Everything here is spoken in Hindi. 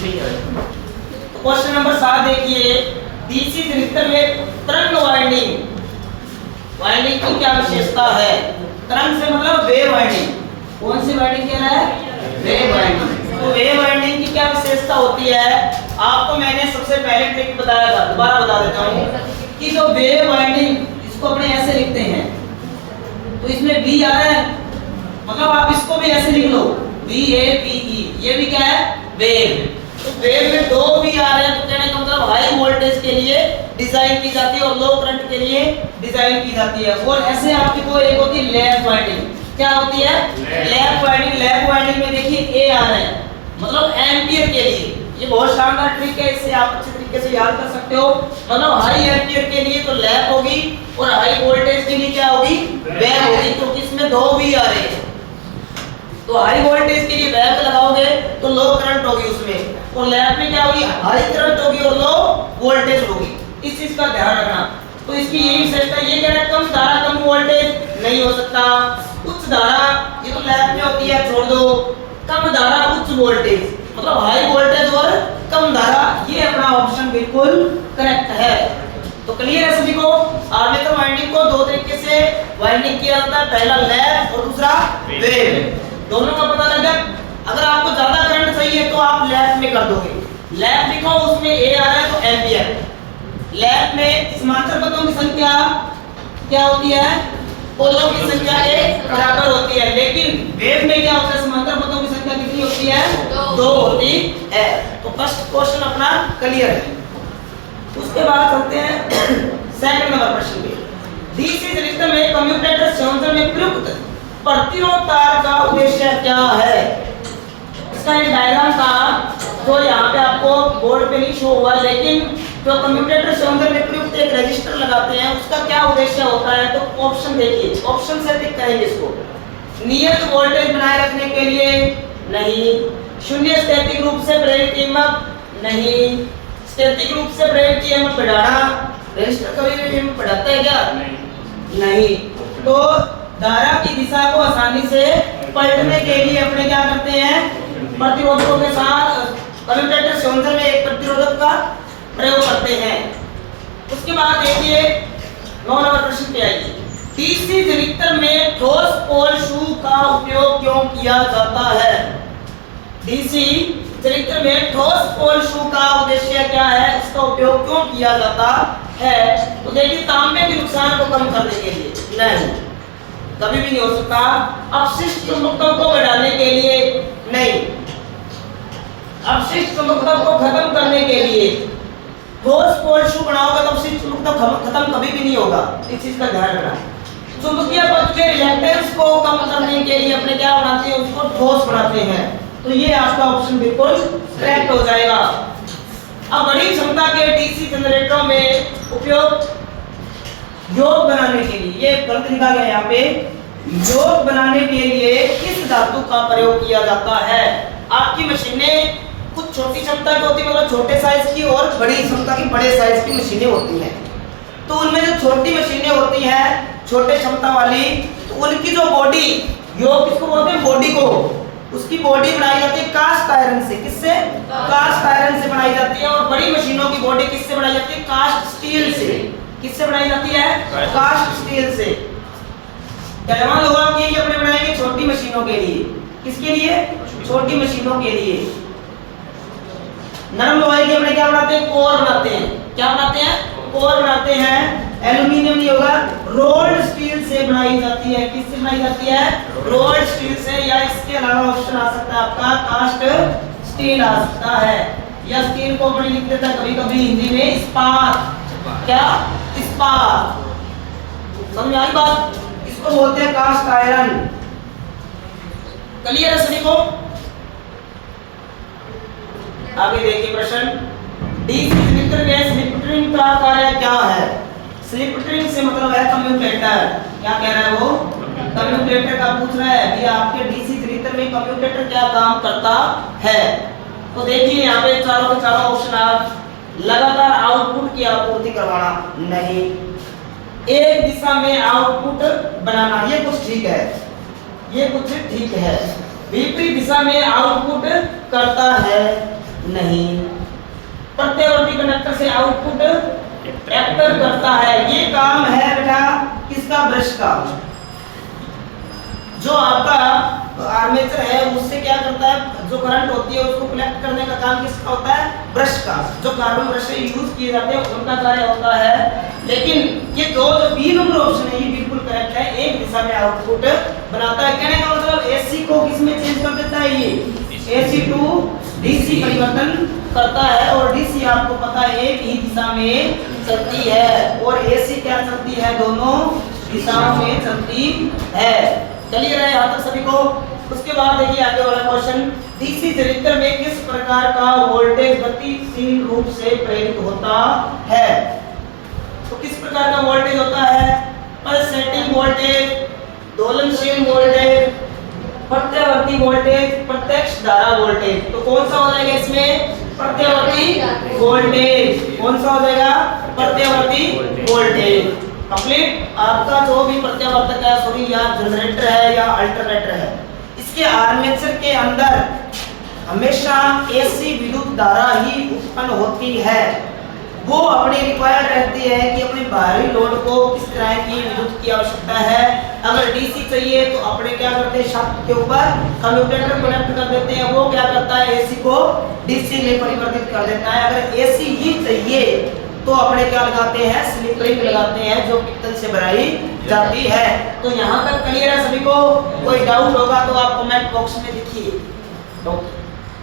क्वेश्चन नंबर 7 देखिए, डीसी जनरेटर में तरंग वाइंडिंग की क्या विशेषता है? तरंग से मतलब वेव वाइंडिंग। कौन सी वाइंडिंग कह रहा है? Wave winding. तो वेव वाइंडिंग की क्या विशेषता होती है? आपको मैंने सबसे पहले ट्रिक बताया था, दोबारा बता देता हूँ कि जो वेव वाइंडिंग, इसको अपने ऐसे लिखते हैं, तो इसमें V आ रहा है, मतलब आप इसको भी ऐसे लिख लो, VAVE, ये भी क्या है? वेव। तो वेव में दो V आ रहे हैं, तो कहने का मतलब हाई वोल्टेज के लिए डिजाइन की जाती है और लो करंट के लिए डिजाइन की जाती है। और ऐसे आपकी को एक होती है लैप वाइंडिंग। क्या होती है? Lap winding. लैप वाइंडिंग में देखिए A आ रहा है, मतलब एम्पियर के लिए। ये बहुत शानदार ट्रिक है, इससे आप अच्छे तरीके से याद कर सकते हो। मतलब हाई एम्पियर के लिए तो लैप होगी और हाई वोल्टेज के लिए क्या होगी? वेव होगी, क्योंकि इसमें दो V आ रहे हैं। तो हाई वोल्टेज के लिए वेव लगाओगे तो लो करंट होगी उसमें, और लैप में क्या होगी? हाई करंट होगी और लो वोल्टेज होगी। इस चीज का ध्यान रखना। तो इसकी यही विशेषता, ये कह रहा है कम धारा कम वोल्टेज नहीं हो सकता, उच्च धारा ये तो लैप में होती है, छोड़ दो। कम धारा उच्च वोल्टेज, मतलब हाई वोल्टेज और कम धारा, ये अपना ऑप्शन बिल्कुल करेक्ट है। तो क्लियर है सभी को? आर्मेचर वाइंडिंग को दो तरीके से वाइंडिंग किया जाता है, पहला लैप और दूसरा वेव। दोनों का पता लगा। अगर आपको ज्यादा करंट चाहिए तो आप लैप में कर दोगे। लैप लिखो, उसमें A आ रहा है तो एम्पियर। लैप में समांतर पथों की संख्या क्या होती है? पोलों की संख्या के बराबर होती है। लेकिन वेव में क्या होता है? समांतर पथों की संख्या कितनी होती है? दो होती है। तो फर्स्ट क्वेश्चन अपना क्लियर है। उसके बाद चलते हैं सेकंड नंबर प्रश्न पे। डीसी जनरेटर में कम्यूटेटर संयोजन में प्रयुक्त प्रतिरोध तार का उद्देश्य क्या है? इसका एक डायग्राम था, तो यहाँ पे आपको बोर्ड पे नहीं शो हुआ, लेकिन जो कम्यूटेटर संयोजन में प्रयुक्त एक रेजिस्टर लगाते हैं, उसका क्या उद्देश्य होता है? तो ऑप्शन देखिए, ऑप्शन से टिक करेंगे इसको। नियत वोल्टेज बनाए रखने के लिए नहीं, शून्य स्थैतिक रूप से प्रेरित ईएमएफ नहीं, स्थैतिक रूप से प्रेरित ईएमएफ बढ़ाना। रेजिस्टर कभी भी ईएमएफ बढ़ाता है क्या? नहीं। तो धारा की दिशा को आसानी से पलटने के लिए अपने क्या करते हैं? प्रतिरोधकों के साथ कम्यूटेटर संयोजन में एक प्रतिरोधक का प्रयोग करते हैं। उसके बाद देखिए 9 नंबर प्रश्न पे आइए। डीसी जनरेटर में ठोस पोल शू का उपयोग क्यों किया जाता है? डीसी जनरेटर में ठोस पोल शू का उद्देश्य क्या है? इसका उपयोग क्यों किया जाता है? तो देखिए, तांबे के नुकसान को कम करने के लिए नहीं, कभी भी नहीं हो सकता। अपशिष्ट चुंबकत्व को बढ़ाने के लिए नहीं, अपशिष्ट चुंबकत्व को खत्म करने के लिए। ठोस पोल शू बनाओगे तो अपशिष्ट चुंबकत्व खत्म कभी भी नहीं होगा, इस चीज का ध्यान रखना। चुंबकीय पथ के रिएक्टेंस को कम करने के लिए अपने क्या बनाते हैं? उसको ठोस बनाते हैं। तो ये आपका ऑप्शन बिल्कुल करेक्ट हो जाएगा। अब बड़ी क्षमता के डीसी जनरेटरों में उपयोग योग बनाने के लिए, ये गलत लिखा गया यहाँ पे, योग बनाने के लिए किस धातु का प्रयोग किया जाता है? आपकी मशीनें कुछ छोटी क्षमता की होती है, मतलब छोटे साइज की, और बड़ी क्षमता की बड़े साइज की मशीनें होती हैं। तो उनमें जो छोटी मशीनें होती हैं, छोटे क्षमता वाली, तो उनकी जो बॉडी, योग किसको बोलते हैं? बॉडी को, उसकी बॉडी बनाई जाती है कास्ट आयरन से। किससे? कास्ट आयरन से बनाई जाती है। और बड़ी मशीनों की बॉडी किससे बनाई जाती है? कास्ट स्टील से। किससे बनाई जाती है? कास्ट स्टील से। पहलवान लोग आप ये अपने बनाएंगे छोटी मशीनों के लिए। किसके लिए? छोटी मशीनों के लिए। नरम लोहे के अपने क्या बनाते हैं? कोर बनाते हैं। क्या बनाते हैं? कोर बनाते हैं। एल्यूमिनियम नहीं होगा, रोल्ड स्टील से बनाई जाती है। किससे बनाई जाती है? रोल्ड स्टील से। या इसके अलावा ऑप्शन आ सकता है आपका कास्ट स्टील आ सकता है, या स्टील को अपने लिख देता है कभी कभी हिंदी में इस्पात। क्या? इस्पात। समझ आई बात? इसको बोलते हैं कास्ट आयरन। क्लियर है सभी को? आगे देखिए प्रश्न। डीसी जनरेटर में स्लिप रिंग का कार्य क्या है? स्लिप रिंग से मतलब है कम्यूटेटर। क्या कह रहा है वो? कम्यूटेटर का पूछ रहा है कि आपके डीसी जनरेटर में कम्यूटेटर क्या काम करता है? तो देखिए यहाँ पे चारों के चारों ऑप्शन आप लगातार आउटपुट की आपूर्ति करवाना नहीं, एक दिशा में आउटपुट बनाना, ये कुछ ठीक है, ये कुछ ठीक है। विपरीत दिशा में आउटपुट करता है नहीं। से आउटपुट ट्रैक्टर करता है। ये काम है बेटा किसका? ब्रश का। जो आपका आर्मेचर है उससे क्या करता है, जो करंट होती है उसको कलेक्ट करने का काम किसका होता है? ब्रश का। जो कार्बन ब्रश यूज किए जाते हैं उनका कार्य होता है। लेकिन ये जो बी नंबर ऑप्शन है ये बिल्कुल करेक्ट है, एक दिशा में आउटपुट बनाता है। कहने का मतलब एसी को किसमें चेंज कर देता है? ये एसी टू डीसी परिवर्तन करता है। और डीसी आपको पता है एक ही दिशा में चलती है और एसी क्या चलती है? दोनों दिशाओं में चलती है। चलिए रहे यहाँ तक सभी को। उसके बाद देखिए आगे वाला क्वेश्चन, डीसी जनरेटर में किस प्रकार का वोल्टेज गतिशील रूप से प्रेरित होता है? तो किस प्रकार का वोल्टेज होता है? पल्सेटिंग वोल्टेज, दोलनशील वोल्टेज, प्रत्यावर्ती वोल्टेज, प्रत्यक्ष धारा वोल्टेज। तो कौन सा हो जाएगा इसमें? प्रत्यावर्ती वोल्टेज। कौन सा हो जाएगा? प्रत्यावर्ती वोल्टेज। कंप्लीट। आपका जो भी प्रत्यावर्तक है, सॉरी या जनरेटर है या अल्टरनेटर है, इसके आर्मेचर के अंदर हमेशा एसी विद्युत धारा ही उत्पन्न होती है। वो अपनी रिक्वायर्ड रहती है कि अपने बाहरी लोड को किस तरह की विद्युत की आवश्यकता है। अगर डीसी चाहिए तो अपने क्या करते हैं? शाफ्ट के ऊपर कम्यूटेटर कनेक्ट कर देते हैं। वो क्या करता है? एसी को डीसी में परिवर्तित कर देता है। अगर एसी ही चाहिए तो अपने क्या लगाते हैं? स्लिप रिंग लगाते हैं जो पित्तल से बनाई जाती है। तो यहाँ तक क्लियर है सभी को? कोई डाउट होगा तो आप कमेंट बॉक्स में लिखिए।